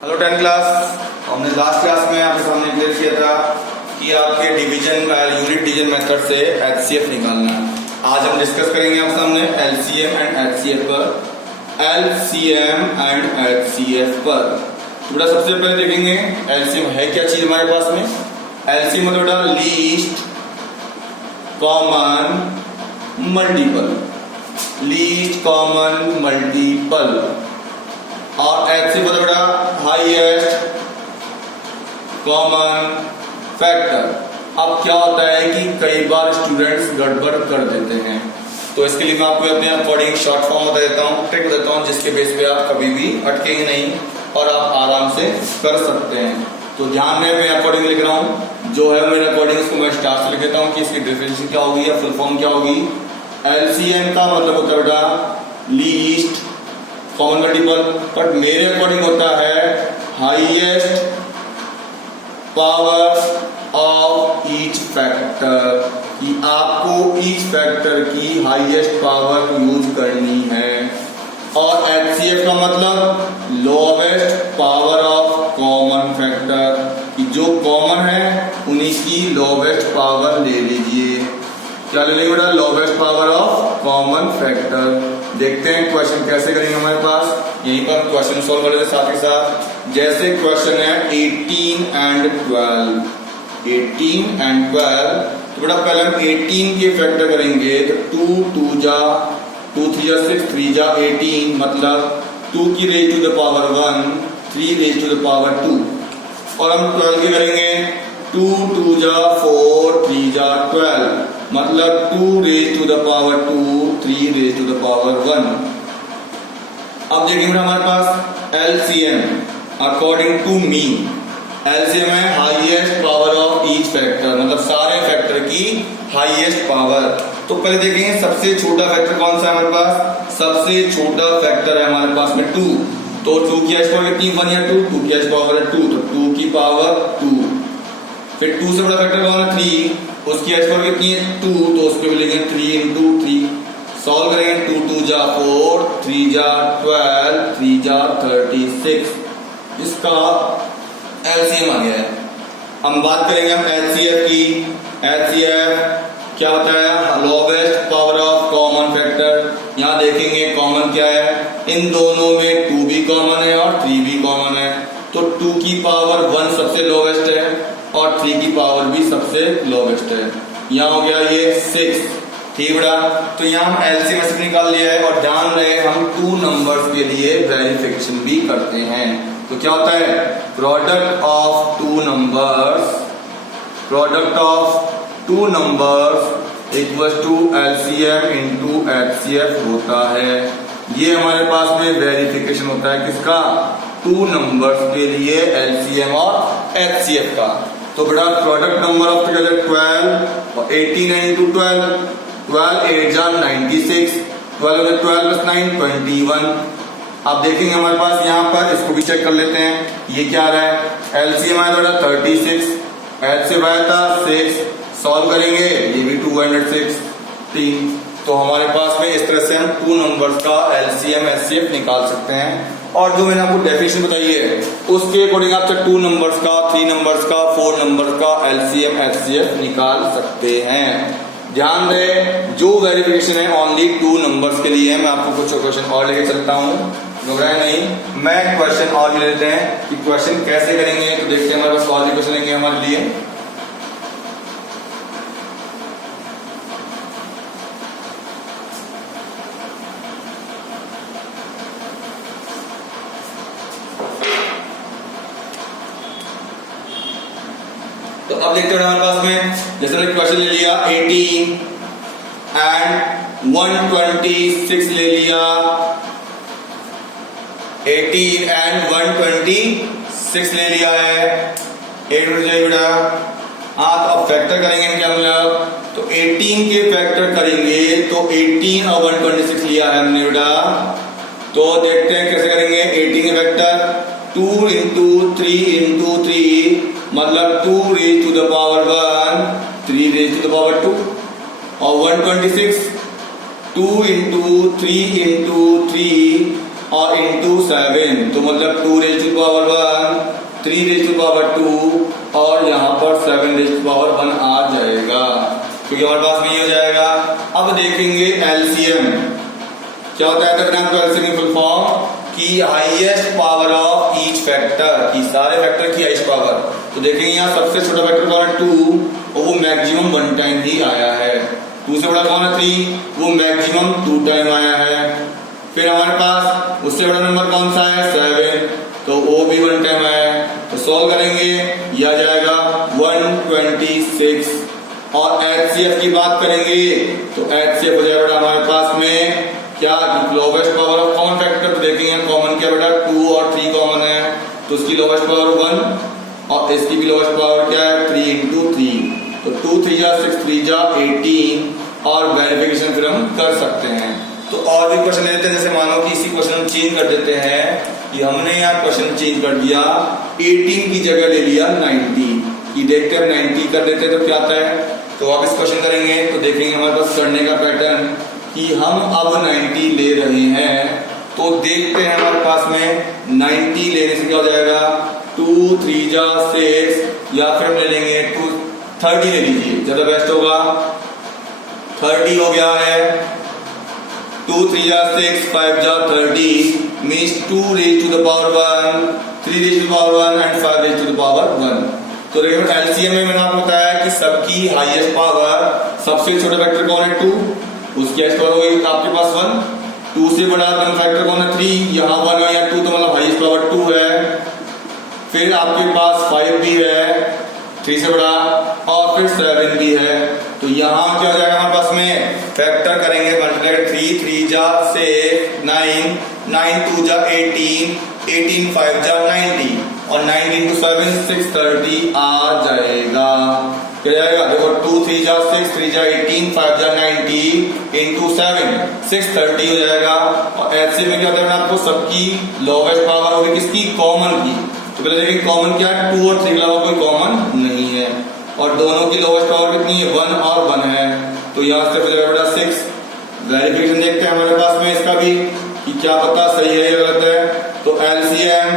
Hello 10 class. हमने last class में आपके सामने क्लियर किया था कि आपके डिवीजन यूनिट डिवीजन मेथड से एचसीएफ निकालना है। आज हम डिस्कस करेंगे आपके सामने एलसीएम एंड एचसीएफ पर। एलसीएम एंड एचसीएफ पर बेटा सबसे पहले देखेंगे एलसीएम है क्या चीज हमारे पास में। एलसीएम मतलब बेटा least common multiple, least common multiple. और एचसीएफ मतलब बेटा हाईएस्ट कॉमन फैक्टर। अब क्या होता है कि कई बार स्टूडेंट्स गड़बड़ कर देते हैं, तो इसके लिए मैं आपको अपने अकॉर्डिंग शॉर्ट फॉर्म बता देता हूँ, ट्रिक देता हूँ, जिसके बेस पे आप कभी भी अटकेंगे नहीं और आप आराम से कर सकते हैं। तो ध्यान में मैं अकॉर्डिंग लिख रहा हूँ, जो है मेरे अकॉर्डिंग उसको मैं स्टार से लिख देता हूँ कि इसकी डेफिनेशन क्या होगी या फुल फॉर्म क्या होगी। एलसीएम का मतलब होता है बेटा लीस्ट कॉमन मल्टीपल, बट मेरे अकॉर्डिंग होता है highest power of each factor, कि आपको ईच फैक्टर की हाईएस्ट पावर यूज करनी है। और एचसीएफ का मतलब lowest power of common factor, कि जो कॉमन है उन्हीं की लोवेस्ट पावर ले लीजिए। क्या ले लेंगे बेटा? Lowest power of common factor. देखते हैं क्वेश्चन कैसे करेंगे हमारे पास। यहीं पर क्वेश्चन सॉल्व कर लेते साथ ही साथ। जैसे क्वेश्चन है 18 एंड 12, 18 एंड 12, तो बेटा पहले हम 18 के फैक्टर करेंगे तो 2 2 जा 2 3 जा 6 3 जा 18, मतलब 2 की raise to the power 1, 3 raise to the power 2। और हम 12 के करेंगे 2 2 जा 4 3 जा 12, मतलब 2 raise to the power 2, 3 raise to the power 1। अब देखेंगे हमारे पास LCM according to me. LCM है highest power of each factor, मतलब सारे फैक्टर की हाईएस्ट पावर। तो पहले देखेंगे सबसे छोटा फैक्टर कौन सा है हमारे पास। सबसे छोटा फैक्टर है हमारे पास में 2, तो 2 की हाईएस्ट पावर कितनी 1 या 2, 2 की हाईएस्ट पावर है 2, तो 2 की पावर 2। फिर 2 से बड़ा फैक्टर कौन है 3, उसकी हाईएस्ट पावर कितनी है 2, तो उस पर मिलेंगे 3 इंटू 3। सॉल्व करेंगे 2 2 जा 4, 3 जा 12, 3 जा 36। इसका एलसीएम आ गया है। हम बात करेंगे हम एचसीएफ की। एचसीएफ क्या होता है? Lowest power of common factor. यहाँ देखेंगे कॉमन क्या है, इन दोनों में 2 भी कॉमन है और 3 भी कॉमन है, तो 2 की पावर 1 सबसे लोवेस्ट है और 3 की पावर भी सबसे लोवेस्ट है। यहाँ हो गया ये 6, ठीक बेटा। तो यहाँ हम एलसीएम निकाल लिया है। और ध्यान रहे हम 2 नंबर्स के लिए वेरिफिकेशन भी करते हैं। तो क्या होता है? Product of 2 numbers, product of 2 numbers equal to LCM into HCF होता है। ये हमारे पास में वेरिफिकेशन होता है किसका? 2 नंबर्स के लिए एलसीएम और एचसीएफ का। तो बेटा प्रोडक्ट नंबर ऑफ टुगेदर 12 और 18 इंटू 12, 12 8 जा 96, 12 प्लस 9 21। अब देखेंगे हमारे पास यहाँ पर, इसको भी चेक कर लेते हैं। ये क्या आ रहा है? एलसीएम आया था 36, एचसीएफ आया था 6। सॉल्व करेंगे ये भी 216। तो हमारे पास में इस तरह से हम 2 नंबर्स का एलसीएम एचसीएफ निकाल सकते हैं। और जो मैंने आपको डेफिनेशन बताई है उसके अकॉर्डिंग आप 2 नंबर्स का, 3 नंबर्स का, 4 नंबर्स का एलसीएम एचसीएफ निकाल सकते हैं। ध्यान दें जो वेरिफिकेशन है ओनली 2 नंबर्स के लिए है। मैं आपको कुछ क्वेश्चन और लेके चलता हूँ, घबराए नहीं। मैं क्वेश्चन और भी लेते हैं कि क्वेश्चन कैसे करेंगे। तो देखते हैं हमारे पास और भी क्वेश्चन लेंगे हमारे लिए। तो अब देखते हैं हमारे पास में, जैसे मैंने क्वेश्चन ले लिया 18 एंड 126 ले लिया, 18 एंड 126 ले लिया है। 8 हो जाए बेटा। हाँ तो अब फैक्टर करेंगे क्या मतलब, तो 18 के फैक्टर करेंगे तो 18 और 126 लिया है हमने बेटा। तो देखते हैं कैसे करेंगे। 18 के फैक्टर 2 इंटू 3 इंटू 3, मतलब 2 raise to the power 1, 3 raise to the power 2। और 126 2 इंटू 3 इंटू 3, और इंटू 7, तो मतलब 2 raise to power 1, 3 raise to power 2 और यहाँ पर 7 रेज़ टू पावर 1 आ जाएगा, क्योंकि हमारे पास में ये हो जाएगा। अब देखेंगे एलसीएम क्या होता है, एलसीएम फुल फॉर्म की highest power of each factor, की सारे फैक्टर की हाईएस्ट पावर। तो देखेंगे यहाँ सबसे छोटा फैक्टर कौन है 2 और वो मैक्सिमम 1 टाइम ही आया है। 2 से बड़ा कौन है 3, वो मैक्सिमम 2 टाइम आया है। फिर हमारे पास उससे बड़ा नंबर कौन सा है 7, तो वो भी 1 टाइम आया है। तो सॉल्व करेंगे, यह आ जाएगा 126। और एचसीएफ की बात करेंगे तो एचसीएफ हो जाएगा हमारे पास में क्या, lowest power of common factor. तो देखेंगे कॉमन क्या बेटा 2 और 3 कॉमन है, तो उसकी लोवेस्ट पावर 1 और इसकी भी लोवेस्ट पावर क्या है 3 इंटू 3, तो 2 3 जा 6 3 जा 18। और वेरिफिकेशन फिर हम कर सकते हैं। तो और भी क्वेश्चन ले लेते हैं, जैसे मानो कि इसी क्वेश्चन हम चेंज कर देते हैं कि हमने यहाँ क्वेश्चन चेंज कर दिया, 18 की जगह ले लिया 90 की। देखते हैं 90 कर देते हैं तो क्या आता है। तो वापस क्वेश्चन करेंगे तो देखेंगे हमारे पास करने का पैटर्न कि हम अब 90 ले रहे हैं। तो देखते हैं हमारे पास में 90 लेने से क्या हो जाएगा, 2 3 जा 6 या फिर ले लेंगे 30 ले लीजिए, ज्यादा बेस्ट होगा। 30 हो गया है, 2 3 जा 6 5 जा 30 means 2 raise to the power 1, 3 raise to the power 1 and 5 raise to the power 1। तो देखिए एलसीएम में मैंने आपको बताया कि सबकी हाईएस्ट पावर, सबसे छोटा फैक्टर कौन है 2, उसकी हाईएस्ट पावर होगी आपके पास 1। 2 से बड़ा फैक्टर कौन है 3, यहाँ 1 है या 2, तो मतलब हाईएस्ट पावर 2 है। फिर आपके पास 5 भी है 3 से बड़ा, और फिर 7 भी है। तो यहाँ क्या हो जाएगा हमारे पास में, फैक्टर करेंगे मल्टीप्लाई 3 3 जा 6 9 9 2 जा 18 18 5 जा 90 और 9 इंटू 7 630 आ जाएगा। क्या जाएगा देखो 2 3 जा 6 3 जा 18 5 जा 90 इंटू 7 630 हो जाएगा। और ऐसे में क्या होता है आपको सबकी लोवेस्ट पावर होगी किसकी, कॉमन की। तो पहले देखिए कॉमन क्या है 2 और 3 के अलावा कोई कॉमन नहीं है, और दोनों की लोवेस्ट पावर कितनी है 1 और 1 है। तो यहाँ से फिर बेटा 6। वेरिफिकेशन देखते हैं हमारे पास में इसका भी कि क्या पता सही है या गलत है। तो LCM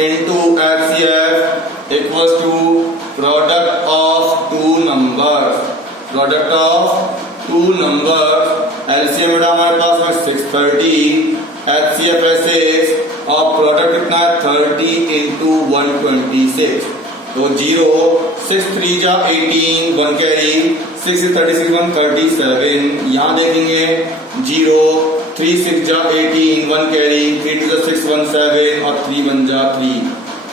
into HCF equals to product of 2 numbers, product of 2 numbers. LCM बेटा हमारे पास में 630, एचसीएफ है 6 और प्रोडक्ट कितना है 30 इंटू 126। तो 0 6 3 जा 18 1 कैरी 6 36 137। यहाँ देखेंगे 0 3 6 जा 18 1 कैरी 3 2 6 1 7 और 3 1 जा 3।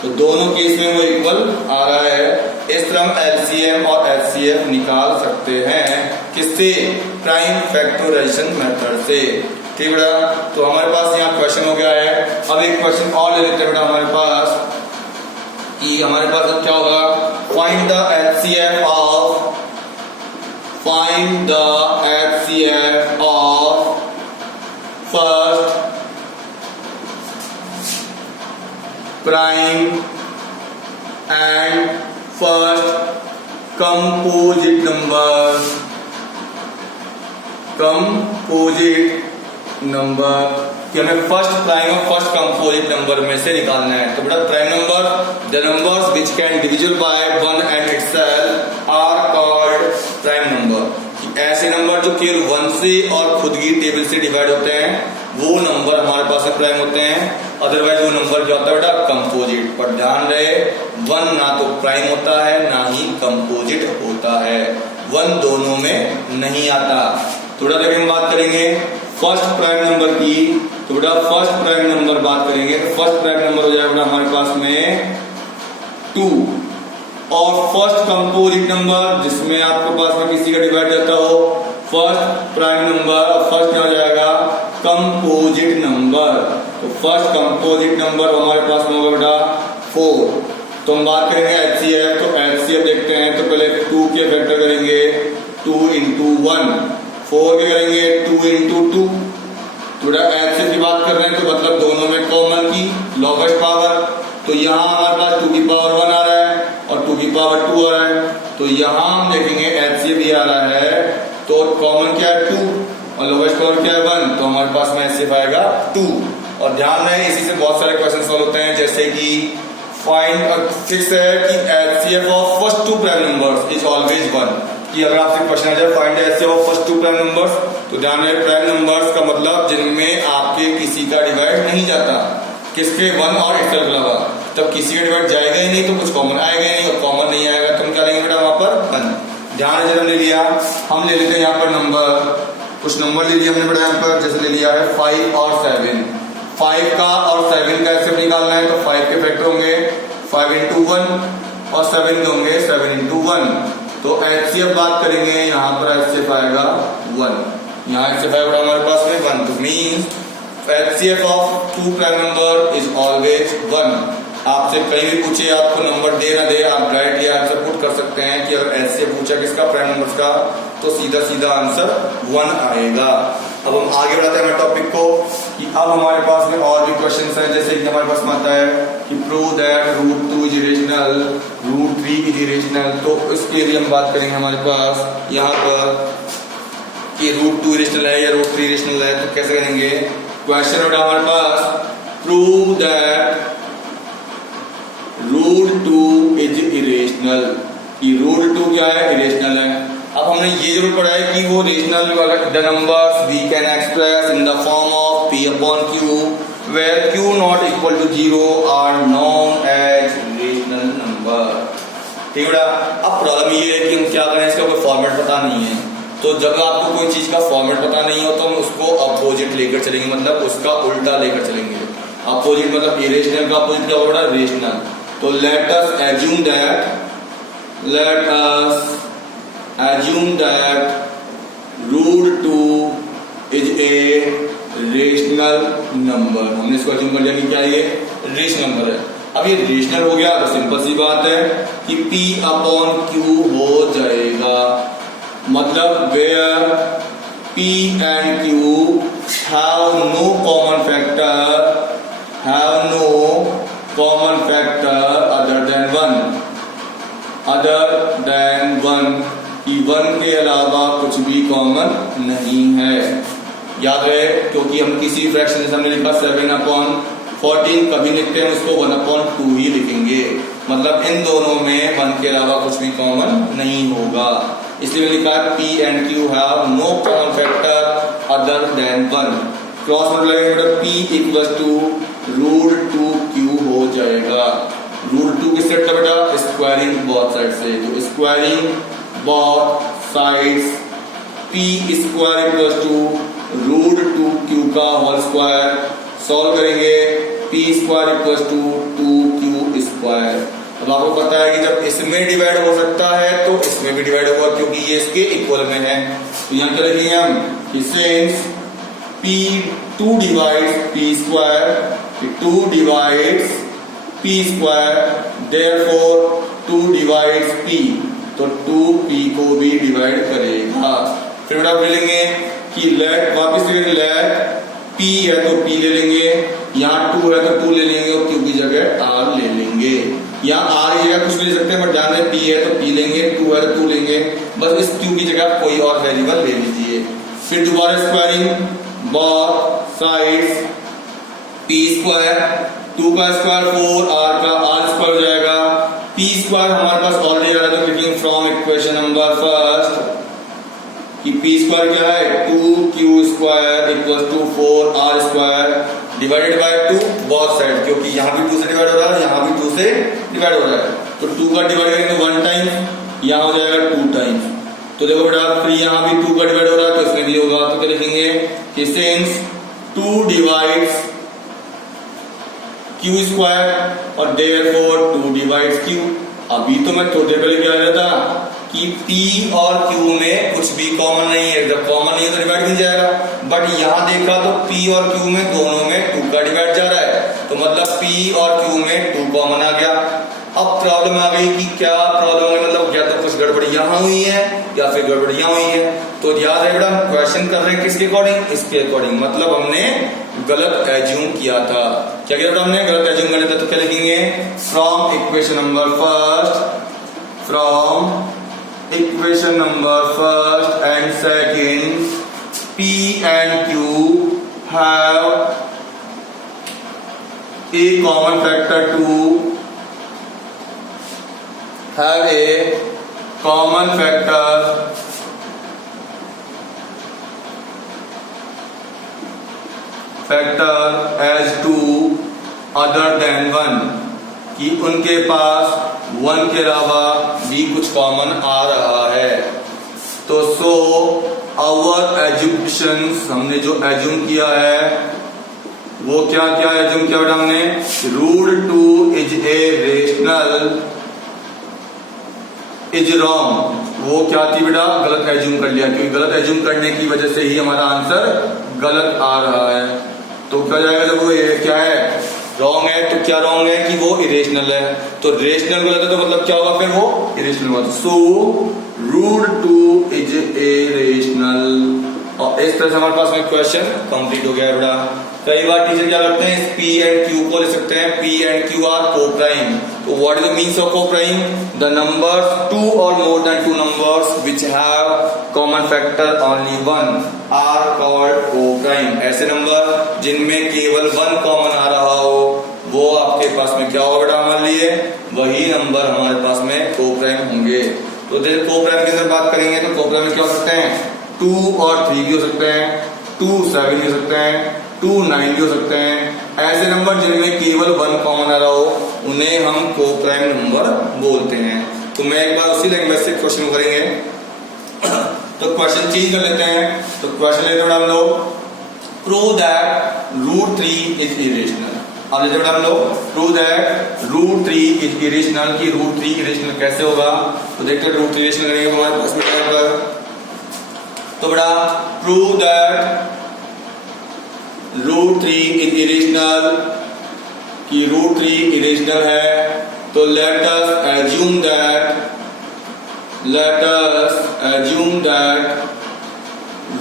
तो दोनों केस में वो इक्वल आ रहा है। इस तरह हम एलसीएम और एचसीएफ निकाल सकते हैं किससे, प्राइम फैक्टराइजेशन मेथड से। ठीक बेटा, तो हमारे पास यहाँ क्वेश्चन हो गया है। अब एक क्वेश्चन और ले लेते हैं बेटा हमारे पास कि हमारे पास क्या होगा, find the HCF of, find the HCF of first prime and first composite number, composite number कि हमें फर्स्ट प्राइम और फर्स्ट कंपोजिट नंबर में से निकालना है। तो बेटा prime number, the numbers which can divisible by 1 and itself are called prime number. ऐसे नंबर जो केवल 1 से और खुद की टेबल से डिवाइड होते हैं वो नंबर हमारे पास में प्राइम होते हैं। अदरवाइज वो नंबर क्या होता है बेटा कंपोजिट। पर ध्यान रहे 1 ना तो प्राइम होता है ना ही कंपोजिट होता है, 1 दोनों में नहीं आता। थोड़ा देर हम बात करेंगे फर्स्ट प्राइम नंबर की। तो बेटा फर्स्ट प्राइम नंबर बात करेंगे तो फर्स्ट प्राइम नंबर हो जाएगा हमारे पास में 2 और फर्स्ट कंपोजिट नंबर जिसमें आपके पास में किसी का डिवाइड जाता हो फर्स्ट प्राइम नंबर और फर्स्ट क्या हो जाएगा कंपोजिट नंबर। तो फर्स्ट कंपोजिट नंबर हमारे पास में होगा बेटा 4। तो हम बात करेंगे एचसीएफ। तो एचसीएफ देखते हैं तो पहले 2 के फैक्टर करेंगे 2 इंटू 1, 4 के करेंगे 2 इंटू 2। थोड़ा एचसीएफ की बात कर रहे हैं तो मतलब दोनों में कॉमन की लोवेस्ट पावर। तो यहाँ हमारे पास 2 की पावर 1 आ रहा है और 2 की पावर 2 आ रहा है। तो यहाँ हम देखेंगे एचसीएफ भी आ रहा है तो कॉमन क्या है 2 और लोवेस्ट पावर क्या है 1। तो हमारे पास में एचसीएफ आएगा 2। और ध्यान रहे इसी से बहुत सारे क्वेश्चन सॉल्व होते हैं, जैसे कि फाइंड फिक्स है कि HCF of first two prime numbers is always 1, कि अगर आपसे क्वेश्चन आ जाए find HCF of first two prime numbers, तो ध्यान रहे प्राइम नंबर्स का मतलब जिनमें आपके किसी का डिवाइड नहीं जाता, किसके 1 और एक्सेल के अलावा, तब किसी का डिवाइड जाएगा ही नहीं तो कुछ कॉमन आएगा ही नहीं, और कॉमन नहीं आएगा तो हम क्या लेंगे बेटा वहां पर 1। ध्यान से हमने लिया, हम ले लेते हैं यहाँ पर नंबर, कुछ नंबर ले लिया हमने बेटा यहाँ पर, जैसे ले लिया है 5 और 7। 5 का और 7 का एक्सेप्ट निकालना है तो 5 के फैक्टर होंगे 5 into 1 और 7 के होंगे 7 into 1। तो HCF बात करेंगे, यहाँ पर HCF आएगा 1, यहाँ HCF आएगा हमारे पास में 1, तो means HCF of two prime number is always 1। आपसे कहीं भी पूछे, आपको नंबर दे ना दे, आप डायरेक्टली आंसर पुट कर सकते हैं कि अगर HCF पूछा किसका प्राइम नंबर्स का, तो सीधा सीधा आंसर 1 आएगा। अब हम आगे बढ़ाते हैं टॉपिक को कि अब हमारे पास में और भी क्वेश्चंस हैं, जैसे कि हमारे पास में आता है कि prove that √2 is irrational, √3 is irrational. तो इसके लिए हम बात करेंगे हमारे पास यहाँ पर कि √2 इरेशनल है या √3 इरेशनल है, तो कैसे करेंगे। क्वेश्चन होगा हमारे पास प्रूव दैट √2 इज इरेशनल, कि √2 क्या है, इरेशनल है। अब हमने ये जरूर पढ़ा है कि वो रेशनल वाला the numbers we can express in the form of P upon Q where Q not equal to 0 are known as rational number. ठीक है, अब प्रॉब्लम ये है कि हम क्या करें, इसका कोई फॉर्मेट पता नहीं है, तो जब आपको कोई चीज का फॉर्मेट पता नहीं हो तो हम उसको अपोजिट लेकर चलेंगे, मतलब उसका उल्टा लेकर चलेंगे। अपोजिट मतलब इरेशनल का अपोजिट क्या होगा, रेशनल। तो let us assume that √2 is a rational number. हमने इसको assume कर लिया कि क्या ये रेशनल नंबर है। अब ये रेशनल हो गया तो सिंपल सी बात है कि P upon Q हो जाएगा, मतलब where P and Q have no common factor other than 1, कि 1 के अलावा कुछ भी कॉमन नहीं है। याद रहे, क्योंकि हम किसी फ्रैक्शन जैसे हमने लिखा 7/14, कभी लिखते हैं उसको 1/2 ही लिखेंगे, मतलब इन दोनों में 1 के अलावा कुछ भी कॉमन नहीं होगा, इसलिए लिखा है P and Q have no common factor other than 1। Cross multiply P equals to √2Q हो जाएगा। √2 किस सेट का बेटा, स्क्वायरिंग बोथ साइड से, तो squaring both sides P square equals to √2Q का होल स्क्वायर। सॉल्व करेंगे P square equals to 2Q square. अब आपको पता है कि जब इसमें डिवाइड हो सकता है तो इसमें भी डिवाइड होगा, क्योंकि ये इसके इक्वल में है। तो यहाँ क्या लिखेंगे हम कि since P2 divides P square, 2 divides P square, therefore 2 divides P, तो 2P को भी डिवाइड करेगा। फिर आप ले लेंगे कि लेट, वापस लेट P है तो P ले लेंगे, यहाँ 2 है तो 2 ले लेंगे और Q की जगह R ले लेंगे। यहाँ R की जगह कुछ भी ले सकते हैं, बट ध्यान दें P है तो P लेंगे, 2 है तो 2 लेंगे, बस इस Q की जगह कोई और वेरिएबल ले लीजिए। फिर दोबारा squaring both sides P square, 2 का स्क्वायर 4, R का R स्क्वायर हो जाएगा। P स्क्वायर हमारे पास ऑलरेडी आ रहा है, तो लिखेंगे फ्रॉम इक्वेशन नंबर फर्स्ट कि P स्क्वायर क्या है, 2Q square equals to 4R square divided by 2 both side, क्योंकि यहाँ भी 2 से डिवाइड हो रहा है, यहाँ भी 2 से डिवाइड हो रहा है, तो 2 का डिवाइड करेंगे 1 टाइम, यहाँ हो जाएगा 2 टाइम। तो देखो बेटा फिर यहाँ भी 2 का डिवाइड हो रहा है तो इसमें भी होगा, तो क्या लिखेंगे कि सिंस 2 डिवाइड्स Q स्क्वायर और देयरफॉर 2 डिवाइड्स Q। अभी तो मैं थोड़ी देर पहले क्या कह रहा था कि P और Q में कुछ भी कॉमन नहीं है, जब कॉमन नहीं है तो डिवाइड नहीं जाएगा, बट यहाँ देखा तो P और Q में दोनों में 2 का डिवाइड जा रहा है, तो मतलब P और Q में 2 कॉमन आ गया। अब प्रॉब्लम आ गई कि क्या प्रॉब्लम है, मतलब या तो कुछ गड़बड़ यहाँ हुई है या फिर गड़बड़ यहाँ हुई है। तो याद है बेटा हम क्वेश्चन कर रहे हैं किसके अकॉर्डिंग, इसके अकॉर्डिंग, मतलब हमने गलत एज्यूम किया था। क्या किया बेटा हमने, गलत एज्यूम कर लिया था, तो क्या लिखेंगे from equation number first and second P and Q have a common factor to have a common factor as 2 other than 1, कि उनके पास 1 के अलावा भी कुछ कॉमन आ रहा है। तो सो आवर एज्यूम्पशंस, हमने जो एज्यूम किया है वो क्या क्या एज्यूम किया बेटा हमने, root 2 is a rational is wrong. वो क्या थी बेटा, गलत एज्यूम कर लिया, क्योंकि गलत एज्यूम करने की वजह से ही हमारा आंसर गलत आ रहा है। तो क्या जाएगा, जब वो क्या है रॉन्ग है, तो क्या रॉन्ग है कि वो इरेशनल है, तो रेशनल गलत है, तो मतलब क्या होगा फिर वो इरेशनल होगा। So root 2 is a rational. और इस तरह से हमारे पास में क्वेश्चन कंप्लीट हो गया बेटा। कई बार टीचर क्या करते हैं, P एंड Q को ले सकते हैं, P and Q are coprime. तो what is the means of coprime, the numbers 2 और more than 2 numbers which have common factor only 1 are called coprime. ऐसे नंबर जिनमें केवल 1 कॉमन आ रहा हो वो आपके पास में क्या होगा बेटा, हमारे लिए वही नंबर हमारे पास में को-प्राइम होंगे। तो जैसे को-प्राइम की अंदर बात करेंगे तो को-प्राइम में क्या हो सकते हैं, 2 और 3 भी हो सकते हैं, 2 7 भी हो सकते हैं, 2 9 भी हो सकते हैं। ऐसे नंबर जिनमें केवल 1 कॉमन आ रहा हो उन्हें हम को-प्राइम नंबर बोलते हैं। तो मैं एक बार उसी लैंग्वेज से क्वेश्चन करेंगे। तो क्वेश्चन चेंज कर लेते हैं। तो क्वेश्चन लेते हैं हम लोग, prove that root 3 is irrational. अब लेते हैं हम लोग, prove that root 3 is irrational, की रूट 3 इरेशनल कैसे होगा। तो देखते हैं रूट 3 इरेशनल करेंगे हमारे पास में। तो बड़ा prove that root 3 is irrational, कि रूट 3 इरेशनल है। तो let us assume that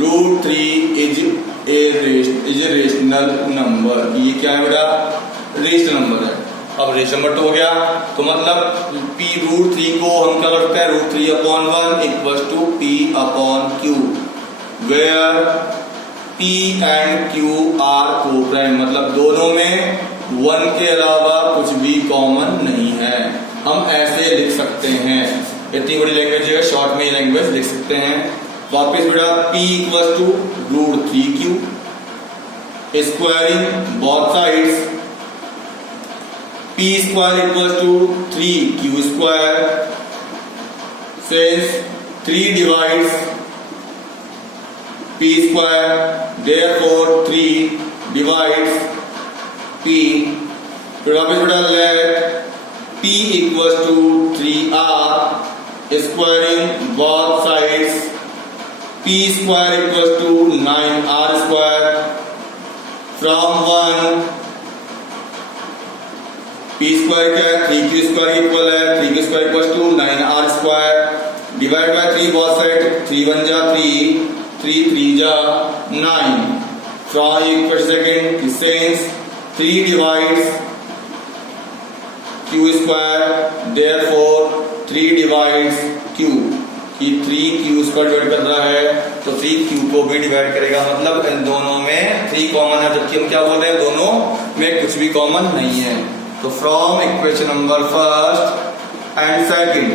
root 3 is a rational number. ये क्या है बेटा, रेशनल नंबर है। अब रेशनल नंबर तो हो गया, तो मतलब P रूट 3 को हम क्या करते हैं, root 3/1 equal to P/Q, where P and Q are coprime, मतलब दोनों में 1 के अलावा कुछ भी कॉमन नहीं है। हम ऐसे लिख सकते हैं, इतनी बड़ी लैंग्वेज है, शॉर्ट में ये लैंग्वेज लिख सकते हैं। वापिस बेटा P equal to root 3Q, squaring both sides, P square equal to 3Q square, since 3 divides P square, therefore 3 divides P। फिर वापस बेटा let P equals to 3R, squaring both sides, P square equals to 9R square, from 1 P square क्या है, 3Q square equal है, 3Q square equals to 9R square, divide by 3 both sides, 3 1 जा 3, 3 3 जा 9, from equal second since 3 divides Q square, therefore 3 divides Q, कि 3Q square divide कर रहा है तो 3Q को भी डिवाइड करेगा, मतलब इन दोनों में 3 कॉमन है, जबकि हम क्या बोल रहे हैं, दोनों में कुछ भी कॉमन नहीं है। तो from equation number first and second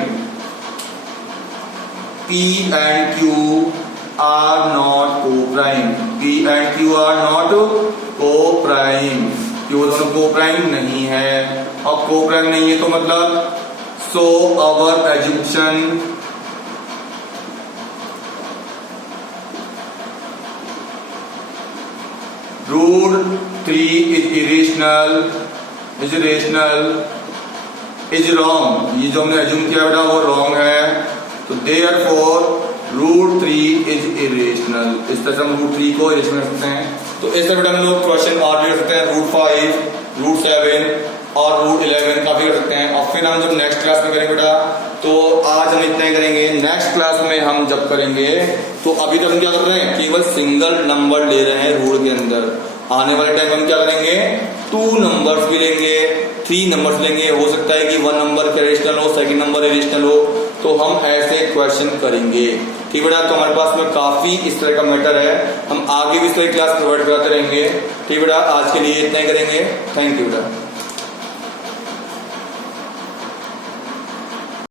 P and Q are not co-prime, P and Q are not co-prime, कि वो दोनों co-prime नहीं है। और co-prime नहीं है तो मतलब so our assumption root 3 is irrational is wrong, ये जो हमने assume किया बेटा वो wrong है, तो therefore रूट 3 इज इरेशनल। इस तरह से हम रूट 3 को इरेशनल कर सकते हैं। तो इस तरह बेटा हम लोग क्वेश्चन और भी कर सकते हैं, रूट 5, रूट 7 और रूट 11 काफी कर सकते हैं। और फिर हम जब नेक्स्ट क्लास में करेंगे बेटा, तो आज हम इतना ही करेंगे। नेक्स्ट क्लास में हम जब करेंगे तो अभी तक हम क्या कर रहे हैं, केवल सिंगल नंबर ले रहे हैं रूट के अंदर। आने वाले टाइम हम क्या करेंगे, 2 नंबर्स भी लेंगे, 3 नंबर्स लेंगे। हो सकता है कि 1 नंबर इरेशनल हो, सेकंड नंबर इरेशनल हो, तो हम ऐसे क्वेश्चन करेंगे। ठीक बेटा, तो हमारे पास में काफी इस तरह का मैटर है, हम आगे भी इस तरह की क्लास प्रोवाइड कराते रहेंगे। ठीक बेटा, आज के लिए इतना ही करेंगे। थैंक यू बेटा।